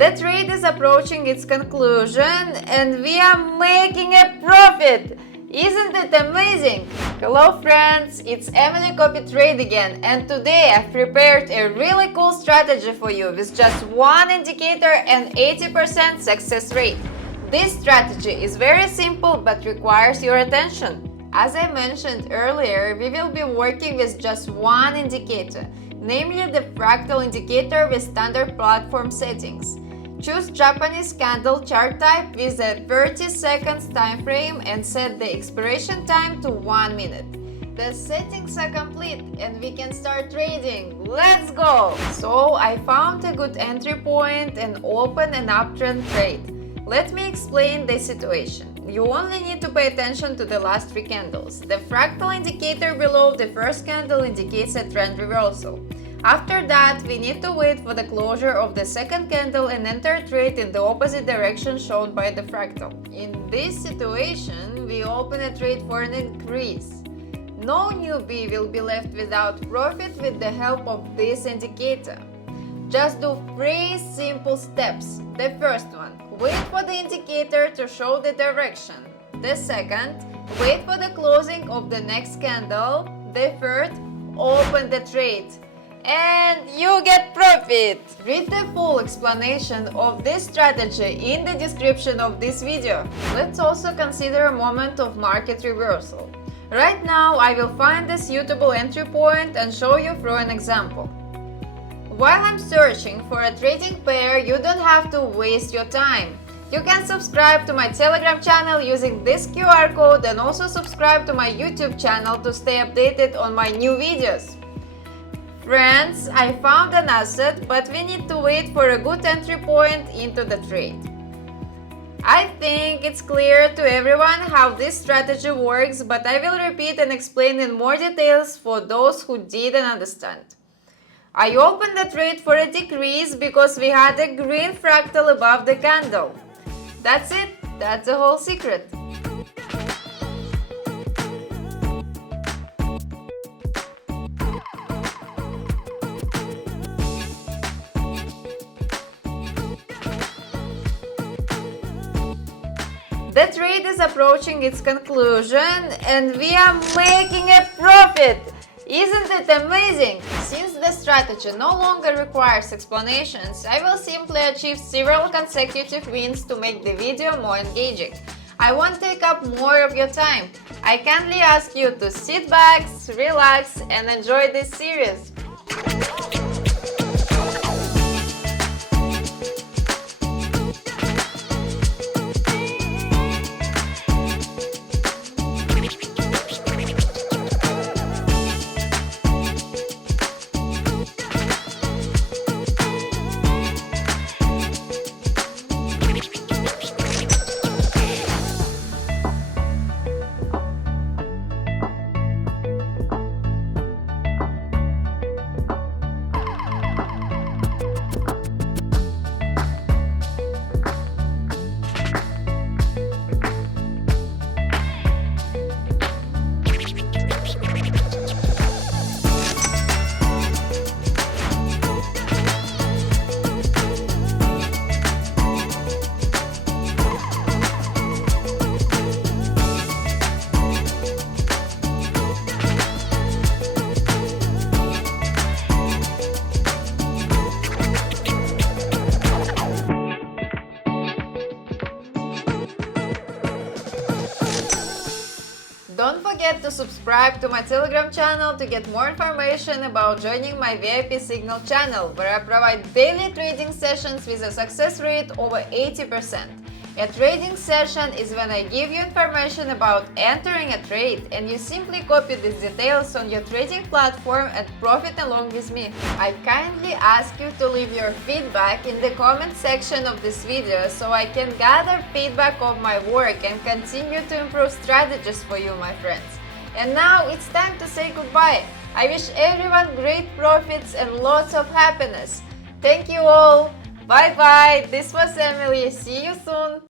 The trade is approaching its conclusion and we are making a profit! Isn't it amazing? Hello friends, it's Emily Copy Trade again, and today I've prepared a really cool strategy for you with just one indicator and 80% success rate. This strategy is very simple but requires your attention. As I mentioned earlier, we will be working with just one indicator, namely the fractal indicator with standard platform settings. Choose Japanese candle chart type with a 30 seconds time frame and set the expiration time to 1 minute. The settings are complete and we can start trading. Let's go! So I found a good entry point and open an uptrend trade. Let me explain the situation. You only need to pay attention to the last 3 candles. The fractal indicator below the first candle indicates a trend reversal. After that, we need to wait for the closure of the second candle and enter a trade in the opposite direction shown by the fractal. In this situation, we open a trade for an increase. No newbie will be left without profit with the help of this indicator. Just do 3 simple steps. The first one, wait for the indicator to show the direction. The second, wait for the closing of the next candle. The third, open the trade. And you get profit! Read the full explanation of this strategy in the description of this video. Let's also consider a moment of market reversal. Right now, I will find a suitable entry point and show you through an example. While I'm searching for a trading pair, you don't have to waste your time. You can subscribe to my Telegram channel using this QR code and also subscribe to my YouTube channel to stay updated on my new videos. Friends, I found an asset, but we need to wait for a good entry point into the trade. I think it's clear to everyone how this strategy works, but I will repeat and explain in more details for those who didn't understand. I opened the trade for a decrease because we had a green fractal above the candle. That's it, that's the whole secret. The trade is approaching its conclusion and we are making a profit! Isn't it amazing? Since the strategy no longer requires explanations, I will simply achieve several consecutive wins to make the video more engaging. I won't take up more of your time. I kindly ask you to sit back, relax and enjoy this series. Don't forget to subscribe to my Telegram channel to get more information about joining my VIP Signal channel, where I provide daily trading sessions with a success rate over 80%. A trading session is when I give you information about entering a trade and you simply copy these details on your trading platform and profit along with me. I kindly ask you to leave your feedback in the comment section of this video so I can gather feedback of my work and continue to improve strategies for you, my friends. And now it's time to say goodbye. I wish everyone great profits and lots of happiness. Thank you all. Bye bye. This was Emily. See you soon.